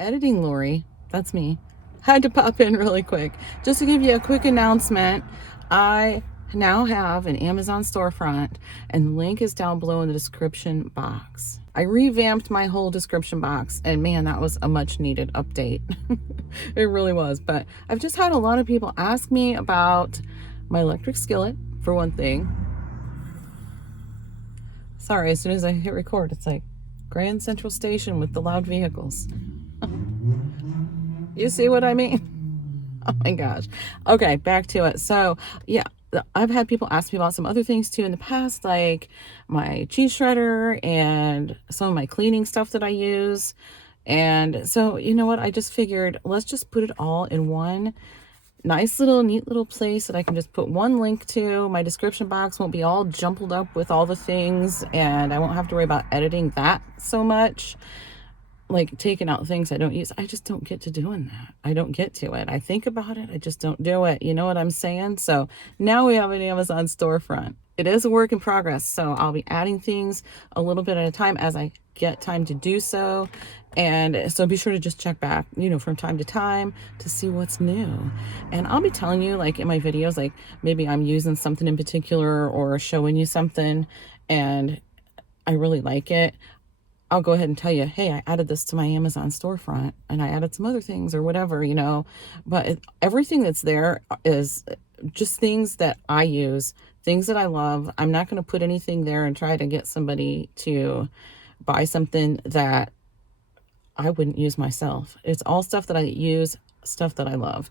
Editing Lori, that's me, had to pop in really quick just to give you a quick announcement. I now have an Amazon storefront, and the link is down below in the description box. I revamped my whole description box, and man, that was a much needed update. It really was. But I've just had a lot of people ask me about my electric skillet, for one thing. Sorry, as soon as I hit record, it's like Grand Central Station with the loud vehicles. You see what I mean? Oh my gosh. Okay, back to it. So yeah, I've had people ask me about some other things too in the past, like my cheese shredder and some of my cleaning stuff that I use. And so, you know what? I just figured let's just put it all in one nice little neat little place that I can just put one link to. My description box won't be all jumbled up with all the things, and I won't have to worry about editing that so much, like taking out things I don't use. I just don't get to doing that. I don't get to it. I think about it, I just don't do it. You know what I'm saying? So now we have an Amazon storefront. It is a work in progress, so I'll be adding things a little bit at a time as I get time to do so. And so be sure to just check back, from time to time to see what's new. And I'll be telling you, like in my videos, like maybe I'm using something in particular or showing you something and I really like it. I'll go ahead and tell you, hey, I added this to my Amazon storefront and I added some other things or whatever, but everything that's there is just things that I use, things that I love. I'm not going to put anything there and try to get somebody to buy something that I wouldn't use myself. It's all stuff that I use, stuff that I love.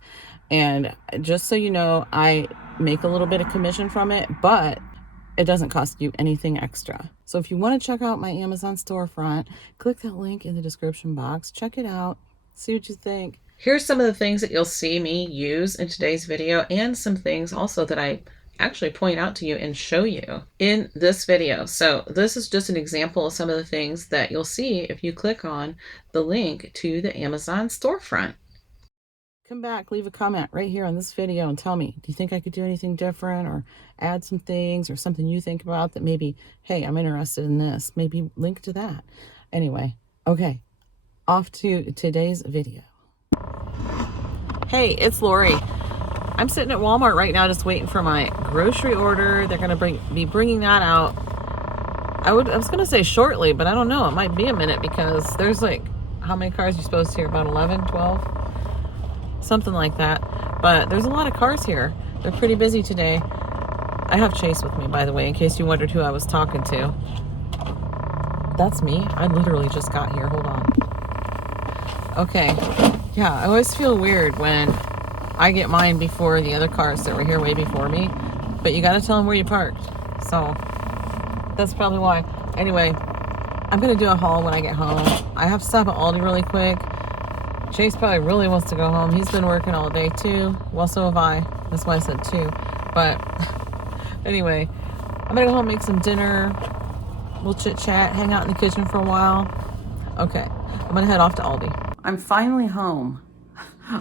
And just so you know, I make a little bit of commission from it, but it doesn't cost you anything extra. So if you want to check out my Amazon storefront, click that link in the description box. Check it out. See what you think. Here's some of the things that you'll see me use in today's video, and some things also that I actually point out to you and show you in this video. So this is just an example of some of the things that you'll see if you click on the link to the Amazon storefront. Come back, leave a comment right here on this video and tell me, do you think I could do anything different or add some things or something you think about that maybe, hey, I'm interested in this, maybe link to that. Anyway, okay, off to today's video. Hey, it's Lori. I'm sitting at Walmart right now just waiting for my grocery order. They're going to be bringing that out. I was going to say shortly, but I don't know. It might be a minute because there's like, how many cars are you supposed to hear? About 11, 12? Something like that. But there's a lot of cars here. They're pretty busy today. I have Chase with me, by the way, in case you wondered who I was talking to. That's me. I literally just got here. Hold on. Okay. Yeah, I always feel weird when I get mine before the other cars that were here way before me. But you got to tell them where you parked. So that's probably why. Anyway, I'm going to do a haul when I get home. I have to stop at Aldi really quick. Chase probably really wants to go home. He's been working all day too. Well, so have I. That's why I said too. But anyway, I'm gonna go home, make some dinner. We'll chit chat, hang out in the kitchen for a while. Okay, I'm gonna head off to Aldi. I'm finally home.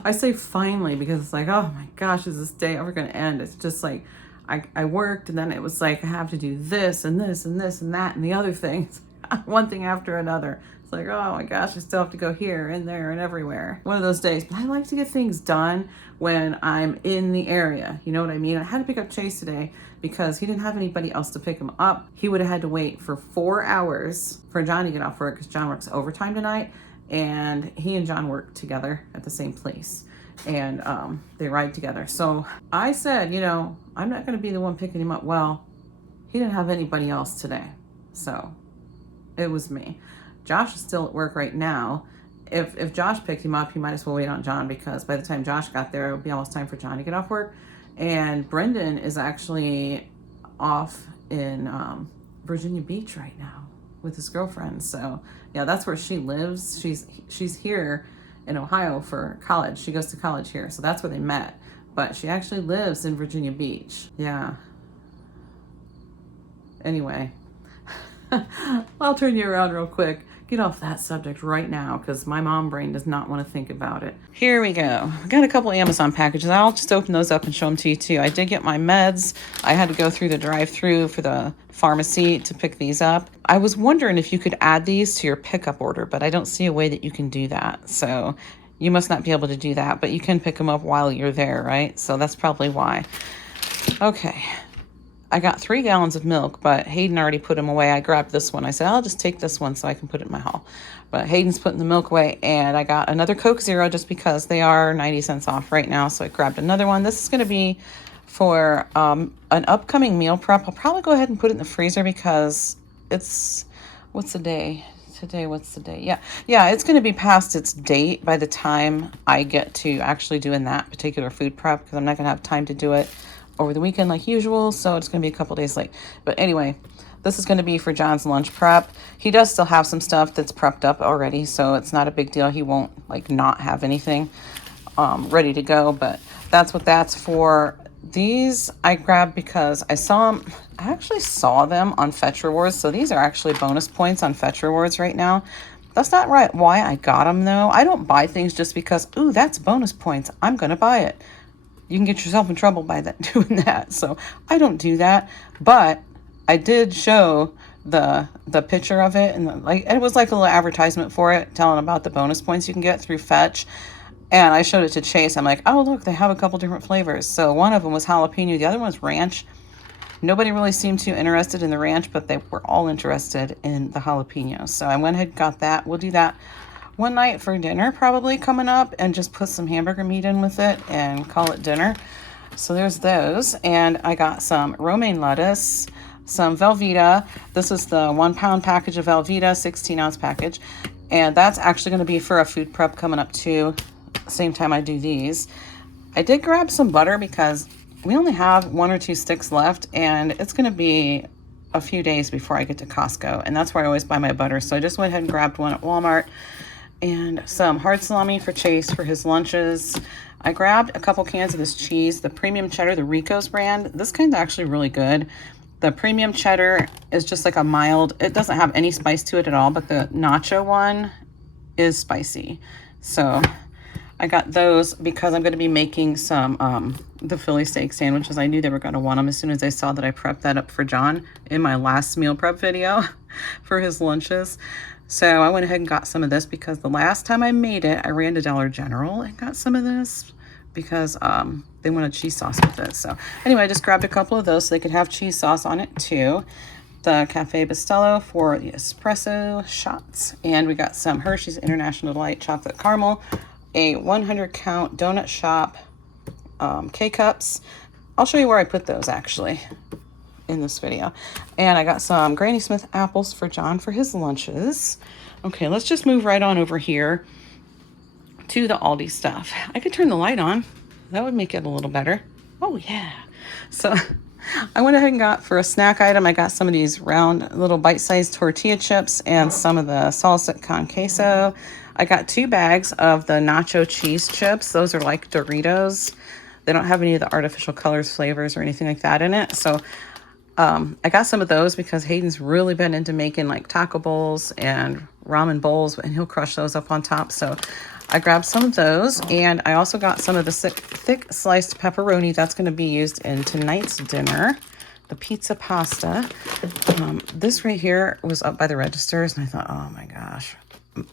I say finally because it's like, oh my gosh, is this day ever gonna end? It's just like, I worked and then it was like, I have to do this and this and this and that and the other things. One thing after another. It's like, oh my gosh, I still have to go here and there and everywhere. One of those days. But I like to get things done when I'm in the area. You know what I mean? I had to pick up Chase today because he didn't have anybody else to pick him up. He would have had to wait for 4 hours for John to get off work because John works overtime tonight. And he and John work together at the same place. And they ride together. So I said, I'm not going to be the one picking him up. Well, he didn't have anybody else today. So it was me. Josh is still at work right now. If Josh picked him up, he might as well wait on John because by the time Josh got there, it would be almost time for John to get off work. And Brendan is actually off in Virginia Beach right now with his girlfriend. So yeah, that's where she lives. She's here in Ohio for college. She goes to college here. So that's where they met. But she actually lives in Virginia Beach. Yeah. Anyway, I'll turn you around real quick. get off that subject right now because my mom brain does not want to think about it. Here we go. I got a couple Amazon packages. I'll just open those up and show them to you too. I did get my meds. I had to go through the drive-through for the pharmacy to pick these up. I was wondering if you could add these to your pickup order, but I don't see a way that you can do that. So you must not be able to do that, but you can pick them up while you're there, right? So that's probably why. Okay. I got 3 gallons of milk, but Hayden already put them away. I grabbed this one. I said, I'll just take this one so I can put it in my haul. But Hayden's putting the milk away, and I got another Coke Zero just because they are 90 cents off right now. So I grabbed another one. This is going to be for an upcoming meal prep. I'll probably go ahead and put it in the freezer because it's, what's the day? Today, what's the day? Yeah, it's going to be past its date by the time I get to actually doing that particular food prep because I'm not going to have time to do it over the weekend like usual, so it's going to be a couple days late. But anyway, this is going to be for John's lunch prep. He does still have some stuff that's prepped up already, so it's not a big deal. He won't like not have anything ready to go, but that's what that's for. These I grabbed because I actually saw them on Fetch Rewards, so these are actually bonus points on Fetch Rewards right now. That's not right why I got them though. I don't buy things just because, ooh, that's bonus points, I'm going to buy it. You can get yourself in trouble by doing that. So I don't do that, but I did show the picture of it, and it was like a little advertisement for it, telling about the bonus points you can get through Fetch. And I showed it to Chase. I'm like, oh look, they have a couple different flavors. So one of them was jalapeno, the other one was ranch. Nobody really seemed too interested in the ranch, but they were all interested in the jalapeno. So I went ahead and got that. We'll do that one night for dinner probably coming up and just put some hamburger meat in with it and call it dinner. So there's those. And I got some romaine lettuce, some Velveeta. This is the 1 pound package of Velveeta, 16 ounce package. And that's actually going to be for a food prep coming up too. Same time I do these. I did grab some butter because we only have 1 or 2 sticks left and it's going to be a few days before I get to Costco. And that's where I always buy my butter. So I just went ahead and grabbed one at Walmart. And some hard salami for Chase for his lunches. I grabbed a couple cans of this cheese, the premium cheddar, the Rico's brand. This kind's actually really good. The premium cheddar is just like a mild, it doesn't have any spice to it at all, but the nacho one is spicy. So I got those because I'm going to be making some, the Philly steak sandwiches. I knew they were going to want them as soon as I saw that I prepped that up for John in my last meal prep video for his lunches. So I went ahead and got some of this because the last time I made it, I ran to Dollar General and got some of this because they wanted cheese sauce with it. So anyway, I just grabbed a couple of those so they could have cheese sauce on it too. The Cafe Bustelo for the espresso shots. And we got some Hershey's International Delight Chocolate Caramel, a 100 count donut shop K-Cups. I'll show you where I put those actually in this video. And I got some Granny Smith apples for John for his lunches. Okay, let's just move right on over here to the Aldi stuff. I could turn the light on. That would make it a little better. Oh yeah. So I went ahead and got for a snack item, I got some of these round little bite-sized tortilla chips and some of the salsa con queso. I got 2 bags of the nacho cheese chips. Those are like Doritos. They don't have any of the artificial colors, flavors, or anything like that in it. So I got some of those because Hayden's really been into making like taco bowls and ramen bowls, and he'll crush those up on top. So I grabbed some of those, and I also got some of the thick sliced pepperoni that's going to be used in tonight's dinner, the pizza pasta. This right here was up by the registers, and I thought, oh my gosh,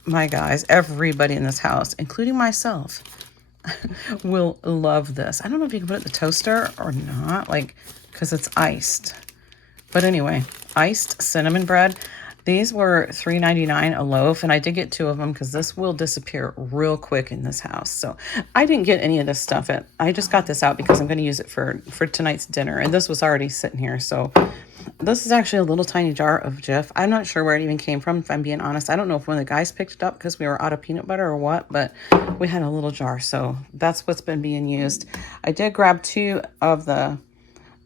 my guys, everybody in this house, including myself, will love this. I don't know if you can put it in the toaster or not, like, because it's iced. But anyway, iced cinnamon bread. These were $3.99 a loaf, and I did get 2 of them because this will disappear real quick in this house. So I didn't get any of this stuff. I just got this out because I'm going to use it for tonight's dinner, and this was already sitting here. So this is actually a little tiny jar of Jif. I'm not sure where it even came from, if I'm being honest. I don't know if one of the guys picked it up because we were out of peanut butter or what, but we had a little jar, so that's what's been being used. I did grab 2 of the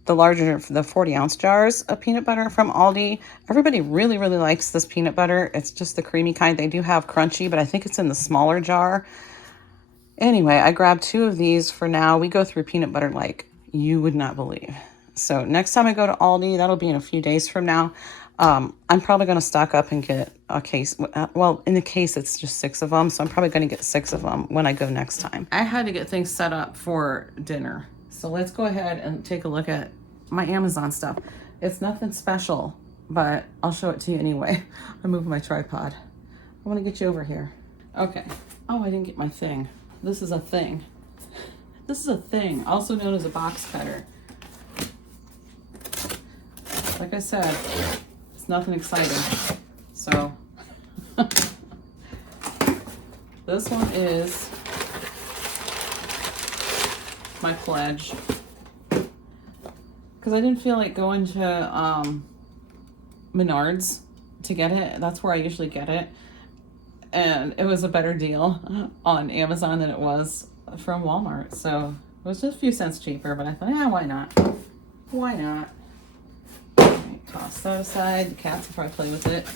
larger, the 40-ounce jars of peanut butter from Aldi. Everybody really, really likes this peanut butter. It's just the creamy kind. They do have crunchy, but I think it's in the smaller jar. Anyway, I grabbed 2 of these for now. We go through peanut butter like you would not believe. So next time I go to Aldi, that'll be in a few days from now, I'm probably going to stock up and get a case. Well, in the case, it's just 6 of them. So I'm probably going to get 6 of them when I go next time. I had to get things set up for dinner. So let's go ahead and take a look at my Amazon stuff. It's nothing special, but I'll show it to you anyway. I'm moving my tripod. I want to get you over here. Okay. Oh, I didn't get my thing. This is a thing. This is a thing, also known as a box cutter. Like I said, it's nothing exciting. So, this one is my pledge. Because I didn't feel like going to Menards to get it. That's where I usually get it. And it was a better deal on Amazon than it was from Walmart. So it was just a few cents cheaper, but I thought, yeah, why not? Why not? Right, toss that aside. The cats will probably play with it.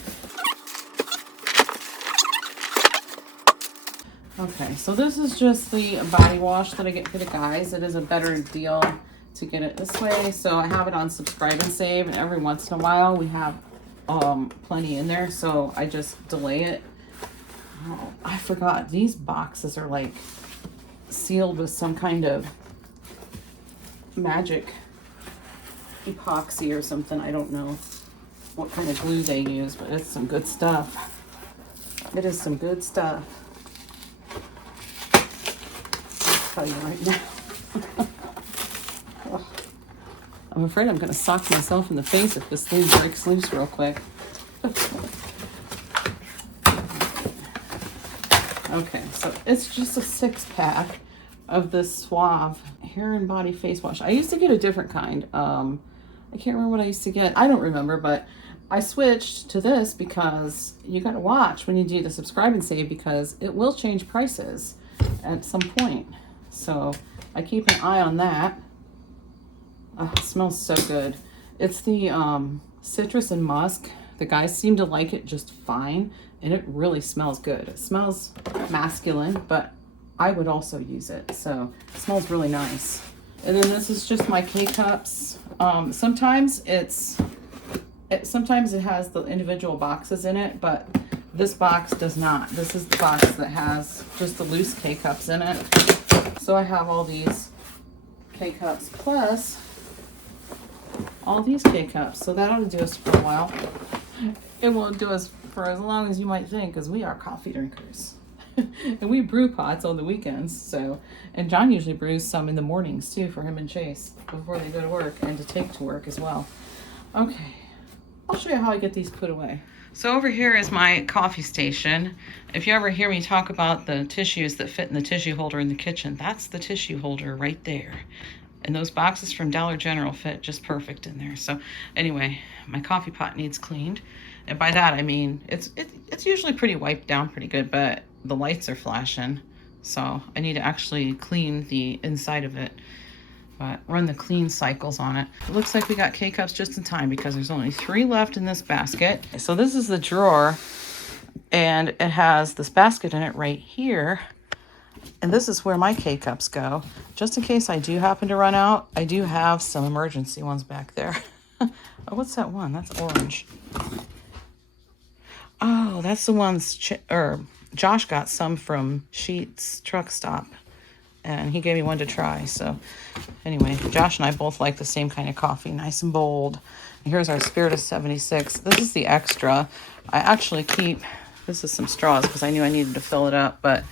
Okay, so this is just the body wash that I get for the guys. It is a better deal to get it this way. So I have it on subscribe and save, and every once in a while we have plenty in there, so I just delay it. Oh, I forgot. These boxes are like sealed with some kind of magic epoxy or something. I don't know what kind of glue they use, but it's some good stuff. It is some good stuff. I'll tell you right now. Oh, I'm afraid I'm going to sock myself in the face if this thing breaks loose real quick. Okay, so it's just a 6-pack of this Suave hair and body face wash. I used to get a different kind. I can't remember what I used to get. I don't remember, but I switched to this because you got to watch when you do the subscribe and save, because it will change prices at some point. So I keep an eye on that. Oh, it smells so good. It's the citrus and musk. The guys seem to like it just fine, and it really smells good. It smells masculine, but I would also use it. So it smells really nice. And then this is just my K-cups. Sometimes sometimes it has the individual boxes in it, but this box does not. This is the box that has just the loose K-cups in it. So I have all these K-cups plus all these K-cups. So that ought to do us for a while. It won't do us for as long as you might think, because we are coffee drinkers. And we brew pots on the weekends. So, and John usually brews some in the mornings too for him and Chase before they go to work, and to take to work as well. Okay, I'll show you how I get these put away. So over here is my coffee station. If you ever hear me talk about the tissues that fit in the tissue holder in the kitchen, that's the tissue holder right there. And those boxes from Dollar General fit just perfect in there. So anyway, my coffee pot needs cleaned. And by that I mean it's usually pretty wiped down pretty good, but the lights are flashing. So I need to actually clean the inside of it, but run the clean cycles on it. It looks like we got K-cups just in time, because there's only 3 left in this basket. So this is the drawer, and it has this basket in it right here. And this is where my K-cups go. Just in case I do happen to run out, I do have some emergency ones back there. Oh, what's that one? That's orange. Oh, that's the ones Josh got some from Sheet's truck stop, and he gave me one to try. So anyway, Josh and I both like the same kind of coffee, nice and bold. And here's our Spirit of 76. This is the extra. I actually keep, this is some straws because I knew I needed to fill it up, but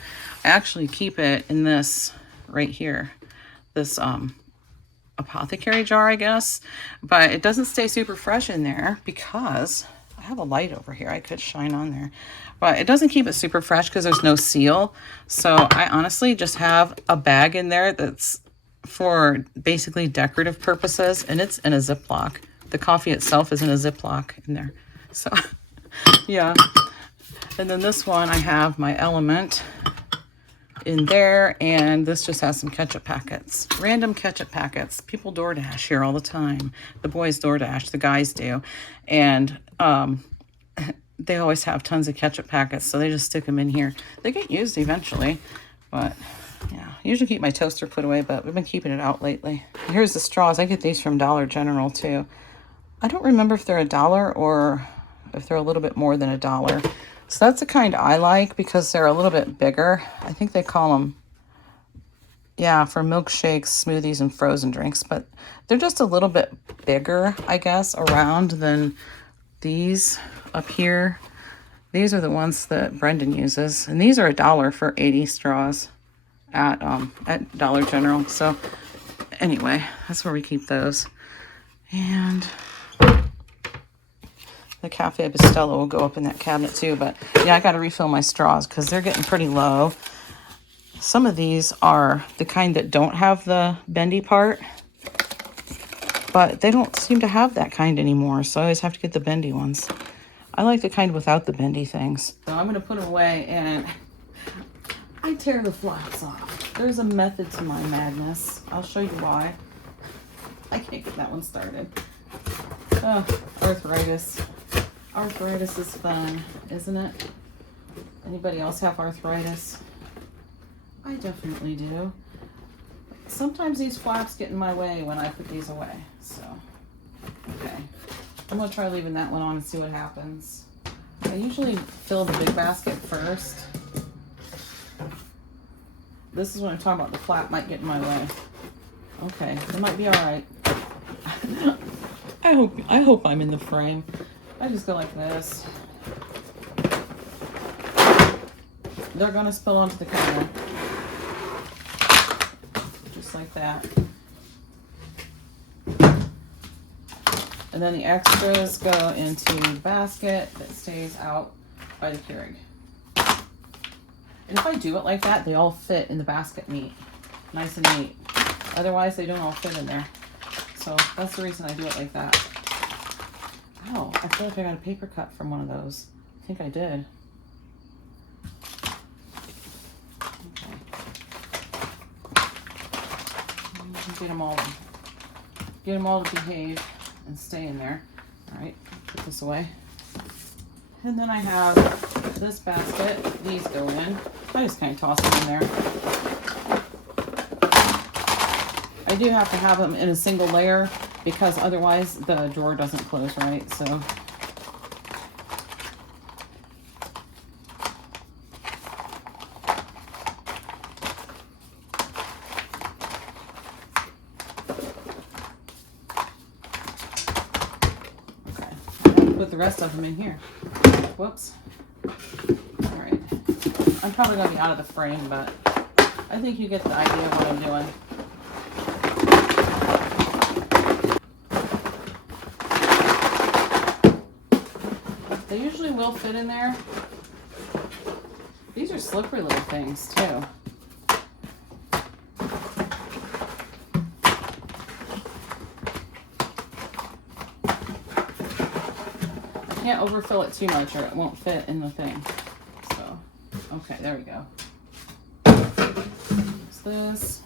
I actually keep it in this right here, this apothecary jar, I guess. But it doesn't stay super fresh in there because I have a light over here I could shine on there. But it doesn't keep it super fresh because there's no seal. So I honestly just have a bag in there that's for basically decorative purposes, and it's in a Ziploc. The coffee itself is in a Ziploc in there. So yeah. And then this one, I have my Element in there, and this just has some ketchup packets, random ketchup packets. People DoorDash here all the time. The boys DoorDash, the guys do, and they always have tons of ketchup packets, so they just stick them in here. They get used eventually, but yeah, I usually keep my toaster put away, but we've been keeping it out lately. Here's the straws. I get these from Dollar General too. I don't remember if they're $1 or if they're a little bit more than $1. So that's the kind I like because they're a little bit bigger. I think they call them, yeah, for milkshakes, smoothies, and frozen drinks. But they're just a little bit bigger, I guess, around than these up here. These are the ones that Brendan uses. And these are $1 for 80 straws at Dollar General. So anyway, that's where we keep those. And the Cafe Bustelo will go up in that cabinet too. But yeah, I got to refill my straws because they're getting pretty low. Some of these are the kind that don't have the bendy part, but they don't seem to have that kind anymore. So I always have to get the bendy ones. I like the kind without the bendy things. So I'm going to put them away and I tear the flaps off. There's a method to my madness. I'll show you why. I can't get that one started. Oh, arthritis. Arthritis is fun, isn't it? Anybody else have arthritis? I definitely do. Sometimes these flaps get in my way when I put these away. So, okay. I'm going to try leaving that one on and see what happens. I usually fill the big basket first. This is what I'm talking about. The flap might get in my way. Okay, it might be all right. I hope I'm in the frame. I just go like this. They're gonna spill onto the counter. Just like that. And then the extras go into the basket that stays out by the Keurig. And if I do it like that, they all fit in the basket neat. Nice and neat. Otherwise, they don't all fit in there. So that's the reason I do it like that. Oh, I feel like I got a paper cut from one of those. I think I did. Okay. Get them all to behave and stay in there. All right, put this away. And then I have this basket. These go in. I just kind of toss them in there. I do have to have them in a single layer because otherwise the drawer doesn't close right. So okay, put the rest of them in here. Whoops. All right, I'm probably gonna be out of the frame, but I think you get the idea of what I'm doing. They usually will fit in there. These are slippery little things too. I can't overfill it too much or it won't fit in the thing. So, okay, there we go. What's this?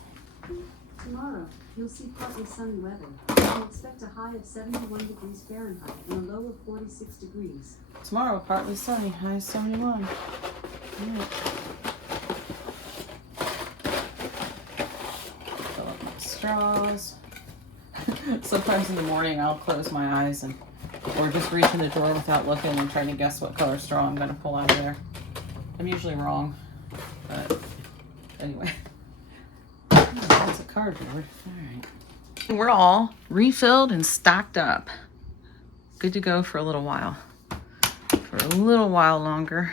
Tomorrow, you'll see partly sunny weather. You'll expect a high of 71 degrees Fahrenheit and a low of 46 degrees. Tomorrow, partly sunny, high 71. Right. Fill up my straws. Sometimes in the morning I'll close my eyes or just reach in the drawer without looking and trying to guess what color straw I'm going to pull out of there. I'm usually wrong, but anyway. Oh, that's a cardboard. All right. We're all refilled and stocked up. Good to go for a little while. For a little while longer.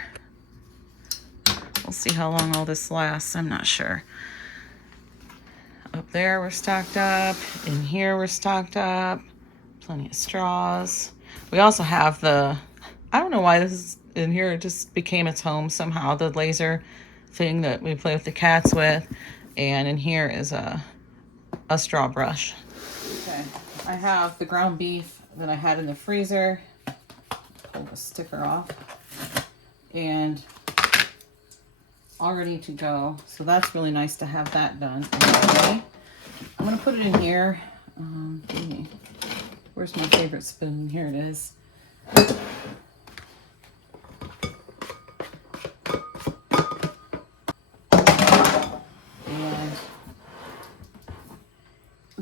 We'll see how long all this lasts. I'm not sure. Up there we're stocked up. In here we're stocked up. Plenty of straws. We also have the, I don't know why this is in here. It just became its home somehow. The laser thing that we play with the cats with. And in here is a straw brush. Okay, I have the ground beef that I had in the freezer. Pull the sticker off. And all ready to go. So that's really nice to have that done. Okay. I'm going to put it in here. Where's my favorite spoon? Here it is.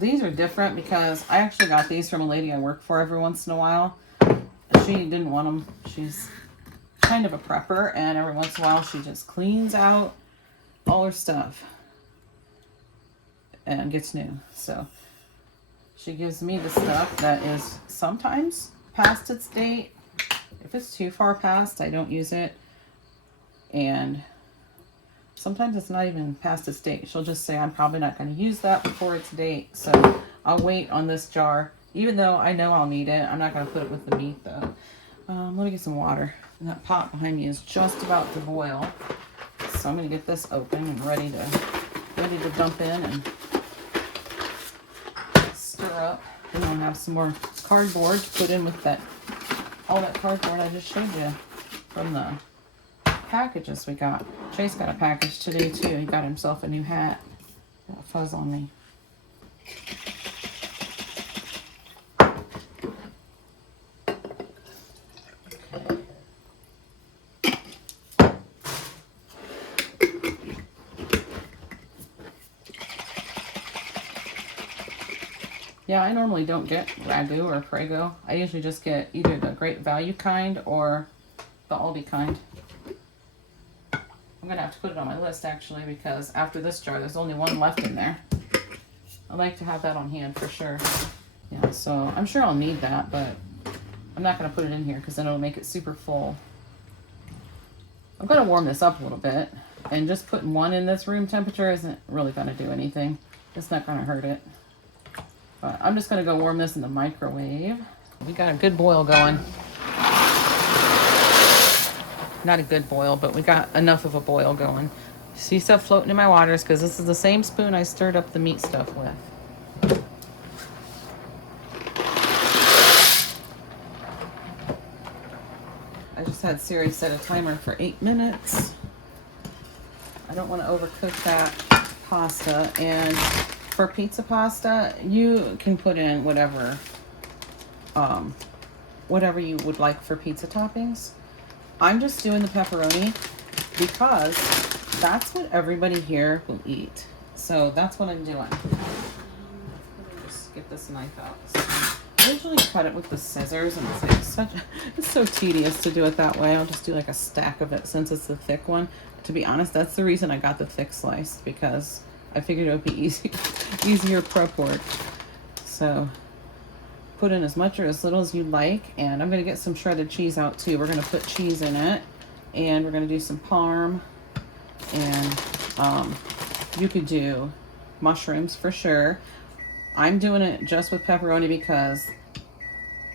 These are different because I actually got these from a lady I work for every once in a while. She didn't want them. She's kind of a prepper, and every once in a while she just cleans out all her stuff and gets new. So she gives me the stuff that is sometimes past its date. If it's too far past, I don't use it. And sometimes it's not even past its date. She'll just say, I'm probably not going to use that before its date. So I'll wait on this jar. Even though I know I'll need it, I'm not going to put it with the meat though. Let me get some water. And that pot behind me is just about to boil. So I'm going to get this open and ready to dump in and stir up. Then I'll have some more cardboard to put in with all that cardboard I just showed you from the packages we got. Chase got a package today too. He got himself a new hat. Got a fuzz on me. Yeah, I normally don't get Ragu or Prego. I usually just get either the Great Value kind or the Aldi kind. I'm gonna have to put it on my list actually, because after this jar there's only one left in there. I like to have that on hand for sure. Yeah, so I'm sure I'll need that, but I'm not gonna put it in here because then it'll make it super full. I'm gonna warm this up a little bit, and just putting one in this room temperature isn't really gonna do anything. It's not gonna hurt it. But I'm just gonna go warm this in the microwave. We got a good boil going. Not a good boil, but we got enough of a boil going. See stuff floating in my waters because this is the same spoon I stirred up the meat stuff with. I just had Siri set a timer for 8 minutes. I don't want to overcook that pasta. And for pizza pasta, you can put in whatever you would like for pizza toppings. I'm just doing the pepperoni because that's what everybody here will eat. So that's what I'm doing. Let me just get this knife out. I usually cut it with the scissors, and it's so tedious to do it that way. I'll just do like a stack of it since it's the thick one. To be honest, that's the reason I got the thick slice, because I figured it would be easier prep work. So put in as much or as little as you like, and I'm going to get some shredded cheese out too. We're going to put cheese in it, and we're going to do some parm, and you could do mushrooms for sure. I'm doing it just with pepperoni because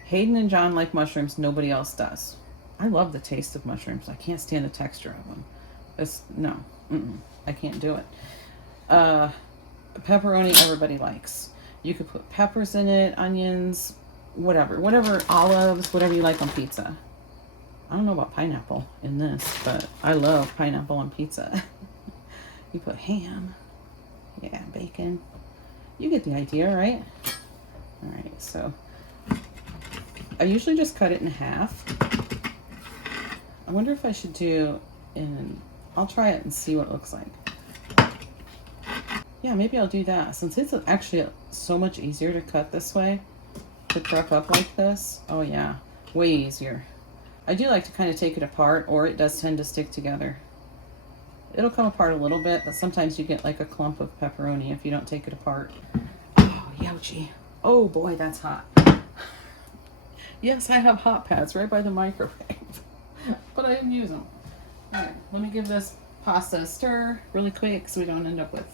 Hayden and John like mushrooms. Nobody else does. I love the taste of mushrooms. I can't stand the texture of them. I can't do it. Pepperoni everybody likes. You could put peppers in it, onions, whatever, olives, whatever you like on pizza. I don't know about pineapple in this, but I love pineapple on pizza. You put ham, yeah, bacon. You get the idea, right? All right, so I usually just cut it in half. I wonder if I should I'll try it and see what it looks like. Yeah, maybe I'll do that, since it's actually so much easier to cut this way, to prep up like this. Oh yeah, way easier. I do like to kind of take it apart, or it does tend to stick together. It'll come apart a little bit, but sometimes you get like a clump of pepperoni if you don't take it apart. Oh, youchie. Oh boy, that's hot. Yes, I have hot pads right by the microwave, but I didn't use them. All right, let me give this pasta a stir really quick so we don't end up with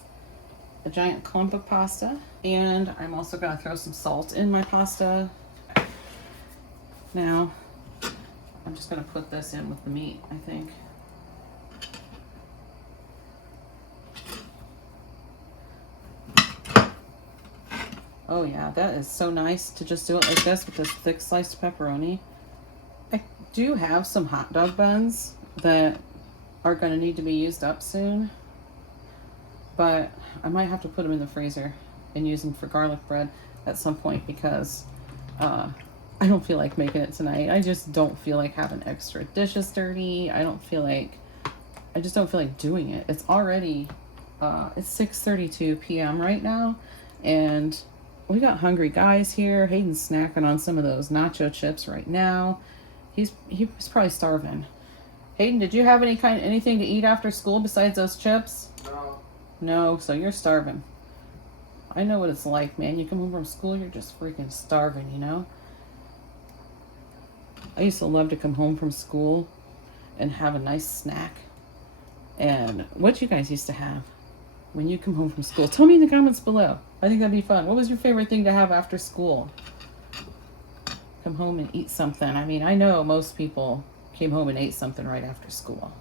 a giant clump of pasta. And I'm also going to throw some salt in my pasta. Now, I'm just going to put this in with the meat, I think. Oh yeah, that is so nice to just do it like this with this thick sliced pepperoni. I do have some hot dog buns that are going to need to be used up soon, but I might have to put them in the freezer and use them for garlic bread at some point, because I don't feel like making it tonight. I just don't feel like having extra dishes dirty. I just don't feel like doing it. It's already it's 6:32 p.m. right now, and We got hungry guys here. Hayden's snacking on some of those nacho chips right now. He's probably starving. Hayden, did you have anything to eat after school besides those chips? No. No, so you're starving. I know what it's like, man. You come home from school, you're just freaking starving, you know? I used to love to come home from school and have a nice snack. And what you guys used to have when you come home from school? Tell me in the comments below. I think that'd be fun. What was your favorite thing to have after school? Come home and eat something. I mean, I know most people came home and ate something right after school.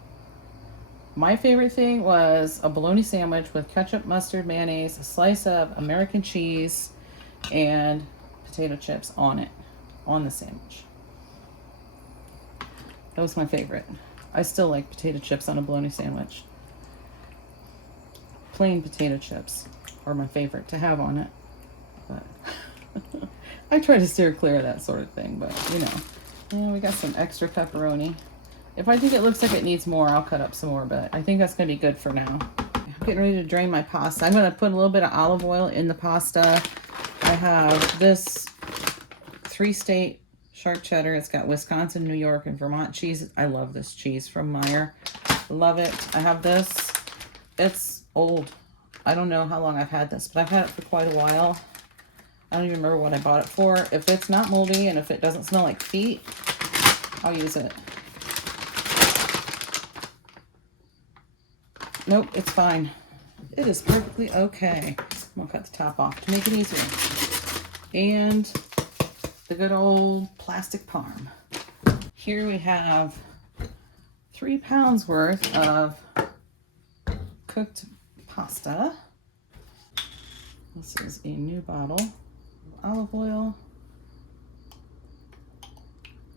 My favorite thing was a bologna sandwich with ketchup, mustard, mayonnaise, a slice of American cheese, and potato chips on it, on the sandwich. That was my favorite. I still like potato chips on a bologna sandwich. Plain potato chips are my favorite to have on it. But I try to steer clear of that sort of thing, but you know, we got some extra pepperoni. If I think it looks like it needs more, I'll cut up some more, but I think that's going to be good for now. I'm getting ready to drain my pasta. I'm going to put a little bit of olive oil in the pasta. I have this 3-state sharp cheddar. It's got Wisconsin, New York, and Vermont cheese. I love this cheese from Meyer. Love it. I have this. It's old. I don't know how long I've had this, but I've had it for quite a while. I don't even remember what I bought it for. If it's not moldy and if it doesn't smell like feet, I'll use it. Nope, it's fine. It is perfectly okay. I'm gonna cut the top off to make it easier. And the good old plastic parm. Here we have 3 pounds worth of cooked pasta. This is a new bottle of olive oil.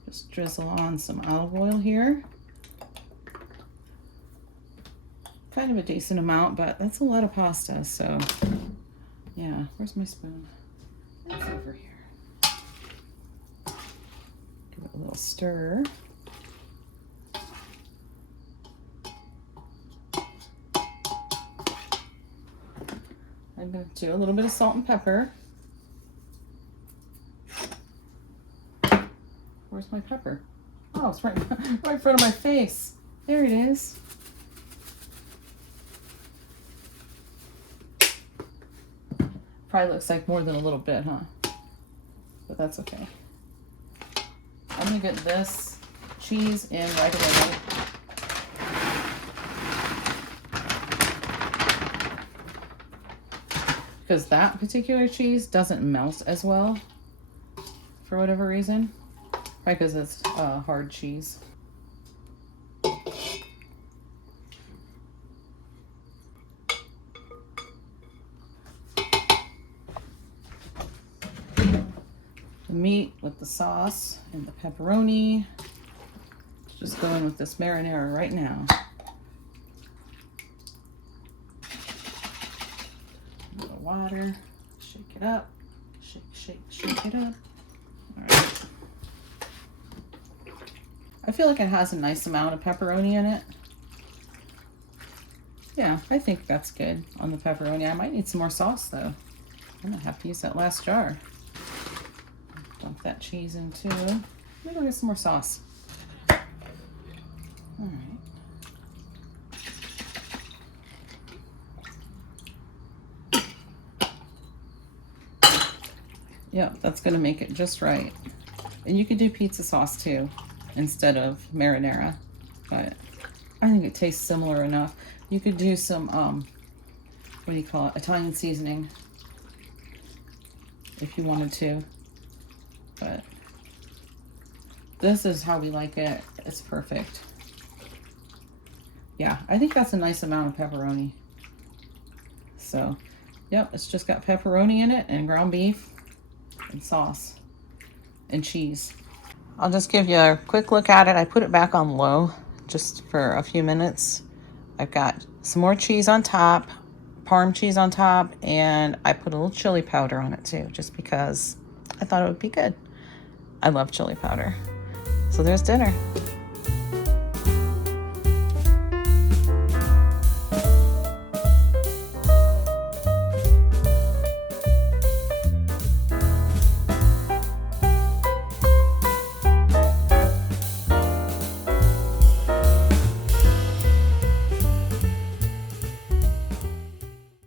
Just drizzle on some olive oil here. Kind of a decent amount, but that's a lot of pasta, so yeah. Where's my spoon? It's over here. Give it a little stir. I'm going to do a little bit of salt and pepper. Where's my pepper? Oh, it's right in front of my face. There it is. Probably looks like more than a little bit, huh? But that's okay. I'm gonna get this cheese in right away. Because that particular cheese doesn't melt as well for whatever reason. Probably because it's hard cheese. Meat with the sauce and the pepperoni. Just going with this marinara right now. A little water. Shake it up. Shake it up. All right. I feel like it has a nice amount of pepperoni in it. Yeah, I think that's good on the pepperoni. I might need some more sauce though. I'm gonna have to use that last jar. Dump that cheese in too. Maybe I'll get some more sauce. All right. Yeah, that's gonna make it just right. And you could do pizza sauce too, instead of marinara, but I think it tastes similar enough. You could do some, what do you call it? Italian seasoning, if you wanted to. But this is how we like it. It's perfect. Yeah, I think that's a nice amount of pepperoni. So, yep, it's just got pepperoni in it and ground beef and sauce and cheese. I'll just give you a quick look at it. I put it back on low just for a few minutes. I've got some more cheese on top, parm cheese on top, and I put a little chili powder on it too, just because I thought it would be good. I love chili powder. So there's dinner.